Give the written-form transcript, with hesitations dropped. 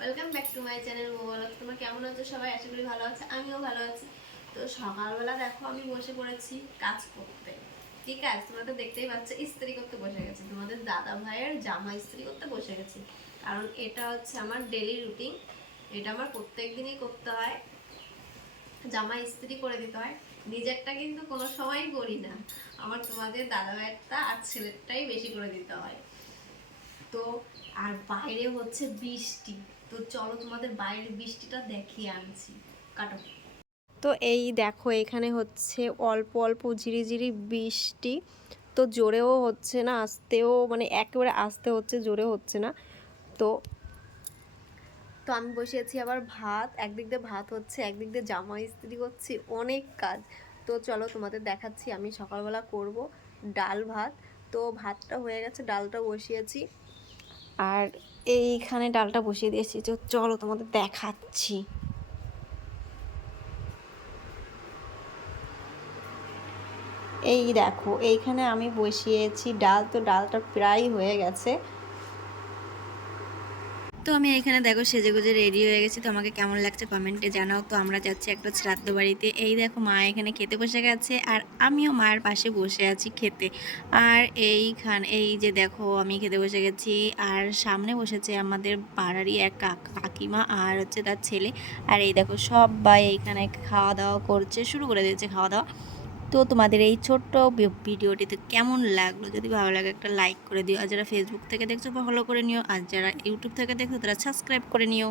Welcome back to my channel mobile. তোমরা কেমন আছো সবাই? আশা করি ভালো আছে, আমিও ভালো আছি। তো সকালবেলা দেখো আমি বসে পড়েছি কাজ করতে। ঠিক আছে, তোমরা তো দেখতেই পাচ্ছ ইস্ত্রি করতে বসে গেছি, তোমাদের দাদা ভাইয়ের জামা ইস্ত্রি করতে বসে গেছি। কারণ এটা হচ্ছে আমার ডেলি রুটিন, এটা আমার প্রত্যেক দিনই করতে হয়, জামা ইস্ত্রি করে দিতে হয়। নিজেরটা কিন্তু কোনো সময়ই করি না, আমার তোমাদের দাদা ভাইয়েরটা আর ছেলেরটাই বেশি করে দিতে হয়। তো আর বাইরে হচ্ছে বৃষ্টি, তো চলো তোমাদের বাইরের বৃষ্টিটা দেখিয়ে আনছি। কাটো। তো এই দেখো এখানে হচ্ছে অল্প অল্প ঝিরিঝিরি বৃষ্টি, তো জোরেও হচ্ছে না, আস্তেও মানে একেবারে আস্তে হচ্ছে, জোরে হচ্ছে না। তো তো আমি বসিয়েছি আবার ভাত, একদিক দিয়ে ভাত হচ্ছে, একদিক দিয়ে জামা ইস্ত্রি করছি, অনেক কাজ। তো চলো তোমাদের দেখাচ্ছি আমি সকালবেলা করব ডাল ভাত। তো ভাতটা হয়ে গেছে, ডালটা বসিয়েছি, আর এইখানে ডালটা বসিয়ে দিয়েছি। তো চলো তোমাদের দেখাচ্ছি। এই দেখো এইখানে আমি বসিয়েছি ডাল, তো ডালটা প্রায় হয়ে গেছে। তো আমি এখানে দেখো সেজেগুজে রেডি হয়ে গেছি। তো আমাকে কেমন লাগছে কমেন্টে জানাও। তো আমরা যাচ্ছি একটা শ্রাদ্ধ বাড়িতে। এই দেখো মা এখানে খেতে বসে গেছে, আর আমিও মায়ের পাশে বসে আছি খেতে। আর এই যে দেখো আমি খেতে বসে গেছি, আর সামনে বসেছে আমাদের পাড়ারই এক কাকিমা আর হচ্ছে তার ছেলে। আর এই দেখো সবাই এইখানে খাওয়া দাওয়া করছে, শুরু করে দিয়েছে খাওয়া দাওয়া। তো তোমাদের এই ছোট্ট ভিডিওটিতে কেমন লাগলো? যদি ভালো লাগে একটা লাইক করে দিও, আর যারা ফেসবুক থেকে দেখছো ফলো করে নিও, আর যারা ইউটিউব থেকে দেখছো তারা সাবস্ক্রাইব করে নিও।